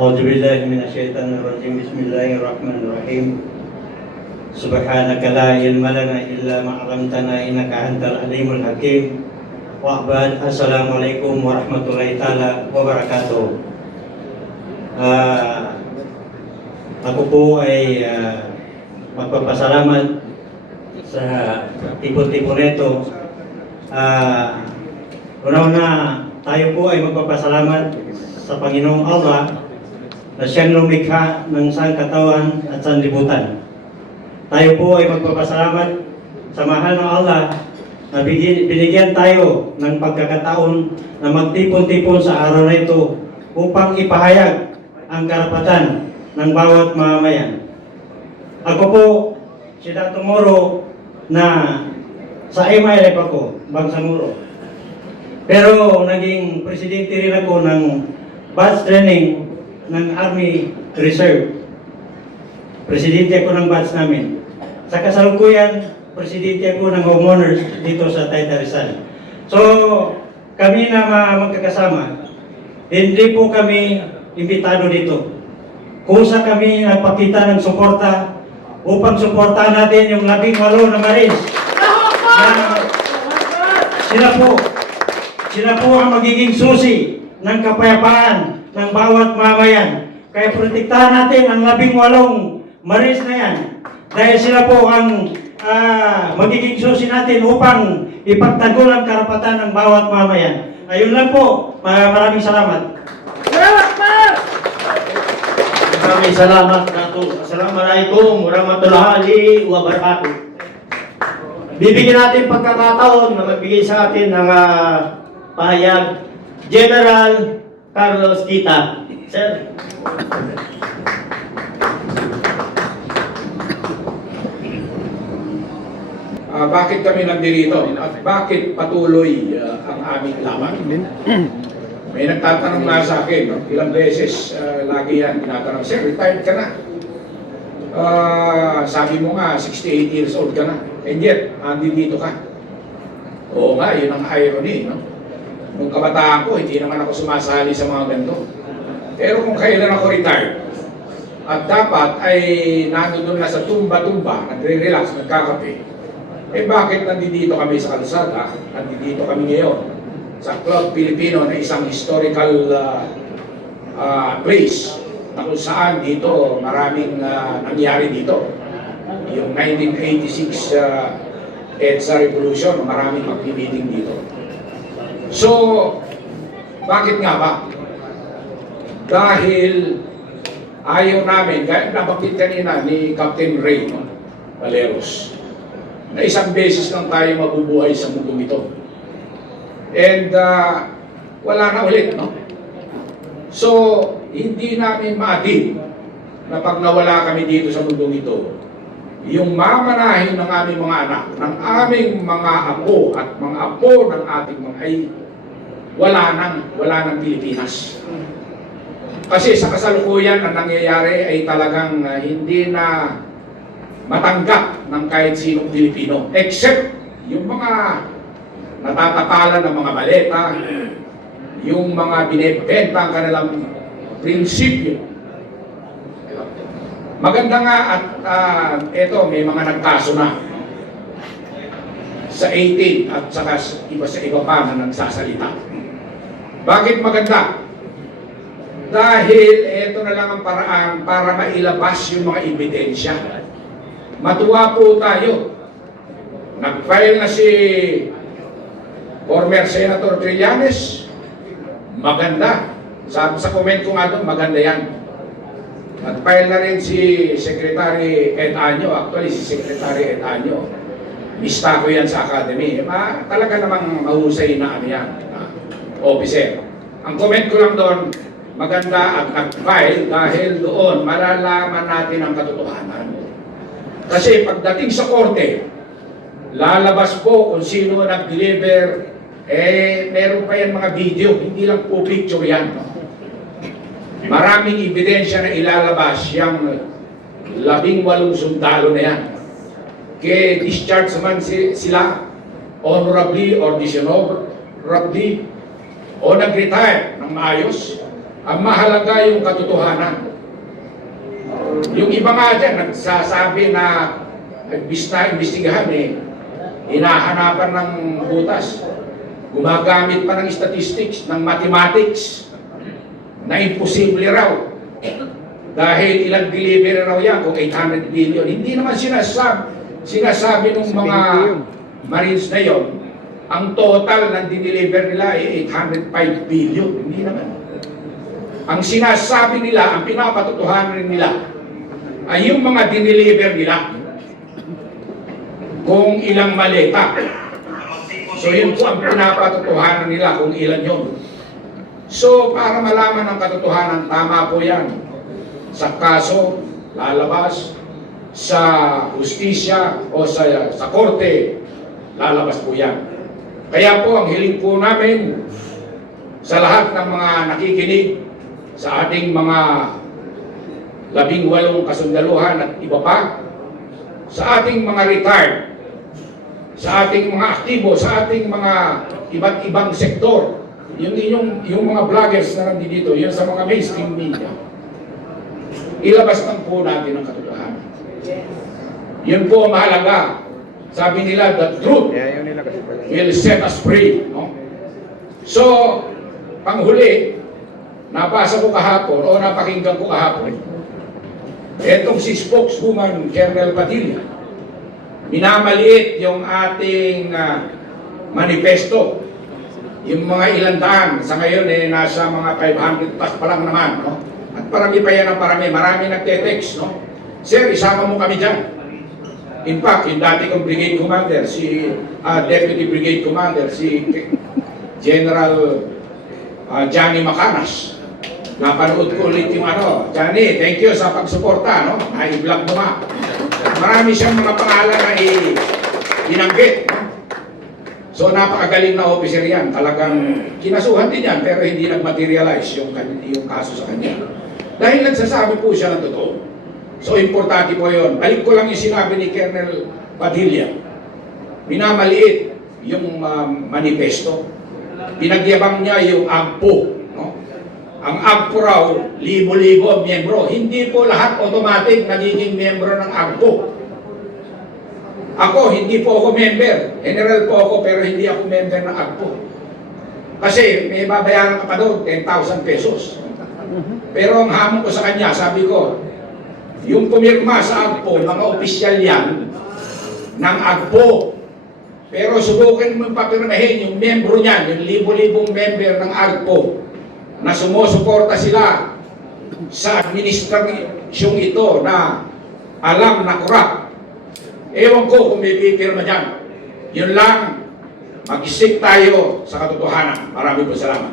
أعوذ بالله من الشيطان الرجيم بسم الله الرحمن الرحيم سبحانك لا علم لنا إلا ما علمتنا إنك أنت العليم الحكيم وأحباب السلام عليكم ورحمة الله تعالى وبركاته. Ako po ay magpapasalamat sa tipo-tipo nito. Una-una, tayo po ay magpapasalamat sa Panginoong Allah na siyang lumikha ng sangkatawan at sanlibutan. Tayo po ay magpapasalamat sa mahal ng Allah na binigyan tayo ng pagkakataon na magtipon-tipon sa araw na ito upang ipahayag ang karapatan ng bawat mamamayan. Ako po, si Dato' Moro, na sa MILF ako, Bangsamoro. Pero naging presidente rin ako ng batch training ng Army Reserve. Presidente ako ng batch namin. Sa kasalukuyan, presidente ako ng homeowners dito sa Taytay Rizal. So, kami na magkakasama, hindi po kami imbitado dito. Kusa kami nagpakita ng suporta upang suportahan natin yung 18 na Marines. Sila po ang magiging susi ng kapayapaan ng bawat mamayan. Kaya protektahan natin ang 18 Marines na yan. Dahil sila po ang magiging susi natin upang ipagtanggol ang karapatan ng bawat mamayan. Ayun lang po. Maraming salamat. Maraming salamat, Dato'. Assalamualaikum warahmatullahi wabarakatuh. Bibigyan natin pagkakataon na magbigay sa atin ng pahayag General Carlos Kita. Sir. Bakit kami nandito at bakit patuloy ang aming laban? May nagtatanong nga sa akin, no? Ilang beses lagi yan tinatanong, Sir, retired ka na. Sabi mo nga, 68 years old ka na. And yet, dito ka. Oo nga, yun ang irony, no? Nung kabataan ko, hindi naman ako sumasali sa mga ganito. Pero kung kailan ako retired, at dapat ay nandun na sa tumba-tumba, nagre-relax, nagkakape, eh bakit nandito kami sa kalsada, nandito kami ngayon sa Club Filipino na isang historical place na kung saan dito maraming nangyari dito. Yung 1986 EDSA Revolution, maraming magpipiting dito. So, bakit nga ba? Dahil ayaw namin, gaya nabanggit kanina ni Captain Ray Valeros, na isang beses lang tayo mabubuhay sa mundong ito. And wala na ulit, no? So, hindi namin maatin na pag nawala kami dito sa mundong ito, yung mamanahin ng aming mga anak, ng aming mga apo at mga apo ng ating mga ay wala nang Pilipinas. Kasi sa kasalukuyan ang nangyayari ay talagang hindi na matanggap ng kahit sinong Pilipino, except yung mga natatakalan ng mga baleta, yung mga binibenta ang kanilang prinsipyo. Maganda nga at eto may mga nagkaso na sa 18 at saka iba sa iba pa na nagsasalita. Bakit maganda? Dahil eto na lang ang paraan para mailabas yung mga ebidensya. Matuwa po tayo. Nag-file na si former Senator Trillanes, maganda. Sa comment ko nga doon, maganda yan. Nag-file na rin si Secretary Ed Año, actually si Secretary Ed Año. Mista ko yan sa Academy. Talaga namang mahusay na yan, officer. Ang comment ko lang doon, maganda at nag-file dahil doon malalaman natin ang katotohanan. Kasi pagdating sa korte, lalabas po kung sino nag-deliver. Meron pa yan mga video, hindi lang po picture yan. Maraming ebidensya na ilalabas yung 18 sundalo na yan. Kaya discharge naman sila honorably or dishonorably o nag-retire ng maayos. Ang mahalaga yung katotohanan. Yung iba nga dyan, nagsasabi na imbestigahan hinahanapan ng butas. Gumagamit pa ng statistics, ng mathematics, na imposible raw. Dahil ilang delivery raw yan kung 800 billion. Hindi naman sinasabi ng mga Marines na yon, ang total ng dineliver nila ay 805 billion. Hindi naman. Ang sinasabi nila, ang pinapatotohanan nila, ay yung mga dineliver nila kung ilang maleta. So yun po ang pinapatotohanan nila kung ilan yun. So para malaman ang katotohanan, tama po yan. Sa kaso, lalabas. Sa hustisya o sa korte, lalabas po yan. Kaya po ang hiling po namin sa lahat ng mga nakikinig sa ating mga 18 kasundaluhan at iba pa, sa ating mga retired, sa ating mga aktibo, sa ating mga iba't ibang sektor, yung mga vloggers na nandito, yun sa mga mainstream media, ilabas lang po natin ang katotohanan. Yun po ang mahalaga. Sabi nila, the truth will set us free. No? So, panghuli, nabasa ko kahapon o napakinggan ko kahapon, etong si spokeswoman Colonel Padilla, minamaliit yung ating manifesto. Yung mga ilang daan, sa ngayon nasa mga 500 plus pa lang naman. No? At parami pa yan ang marami nagte-text. No? Sir, isama mo kami dyan. In fact, yung dati kong brigade commander, si deputy brigade commander, si General Johnny Macanas. Napanood ko ulit yung Johnny, thank you sa pagsuporta, no? I-vlog mo nga. Marami siyang mga pangalan na inanggit, no? So napakagaling na officer yan. Talagang kinasuhan din yan, pero hindi nag-materialize yung kaso sa kanya. Dahil nagsasabi po siya ng totoo. So importante po yun. Balik ko lang yung sinabi ni Colonel Padilla. Minamaliit yung manifesto. Pinagyabang niya yung AGPO. No? Ang AGPO raw, libo-libo ang miyembro. Hindi po lahat automatic nagiging miyembro ng AGPO. Ako, hindi po ako member. General po ako, pero hindi ako member ng AGPO. Kasi may babayaran ka pa doon, 10,000 pesos. Pero ang hamon ko sa kanya, sabi ko, yung pumirma sa AGPO, mga opisyal yan ng AGPO. Pero subukin mo papirmahin yung membro niyan, yung libo-libong member ng AGPO na sumusuporta sila sa administrasyong ito na alam na corrupt. Ewan ko kung may pipirma dyan. Yun lang, mag-isik tayo sa katotohanan. Maraming salamat.